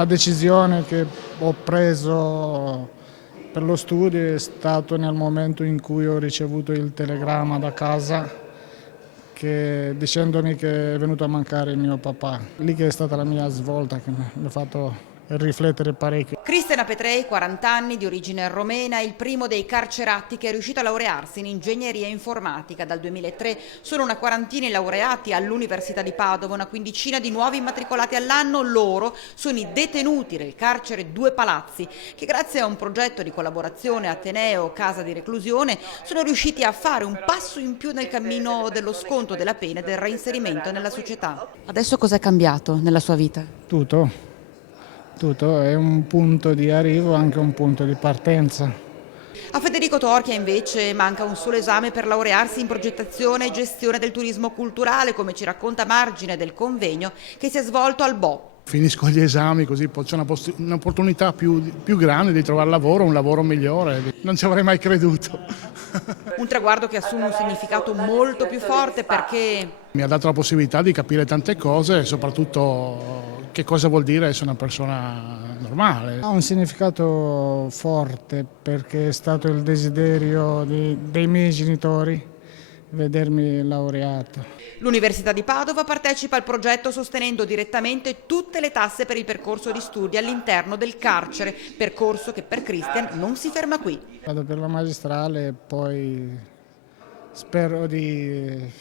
La decisione che ho preso per lo studio è stato nel momento in cui ho ricevuto il telegramma da casa dicendomi che è venuto a mancare il mio papà. Lì che è stata la mia svolta che mi ha fatto riflettere parecchio. Cristiana Petrei, 40 anni, di origine romena, è il primo dei carcerati che è riuscito a laurearsi in ingegneria informatica. Dal 2003 sono una quarantina i laureati all'Università di Padova, una quindicina di nuovi immatricolati all'anno. Loro sono i detenuti del carcere Due Palazzi, che grazie a un progetto di collaborazione Ateneo Casa di Reclusione sono riusciti a fare un passo in più nel cammino dello sconto della pena e del reinserimento nella società. Adesso cos'è cambiato nella sua vita? Tutto, tutto è un punto di arrivo, anche un punto di partenza. A Federico Torchia invece manca un solo esame per laurearsi in progettazione e gestione del turismo culturale, come ci racconta a margine del convegno che si è svolto al Bo. Finisco gli esami così poi c'è un'opportunità più grande di trovare lavoro, un lavoro migliore. Non ci avrei mai creduto. Un traguardo che assume un significato molto più forte perché Mi ha dato la possibilità di capire tante cose e soprattutto che cosa vuol dire essere una persona normale. Ha un significato forte perché è stato il desiderio dei miei genitori vedermi laureato. l'Università di Padova partecipa al progetto sostenendo direttamente tutte le tasse per il percorso di studi all'interno del carcere, percorso che per Christian non si ferma qui. Vado per la magistrale e poi spero che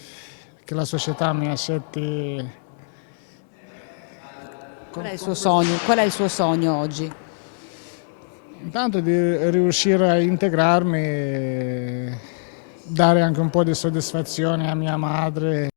la società mi accetti. Qual è il suo sogno? Qual è il suo sogno oggi? Intanto di riuscire a integrarmi e dare anche un po' di soddisfazione a mia madre.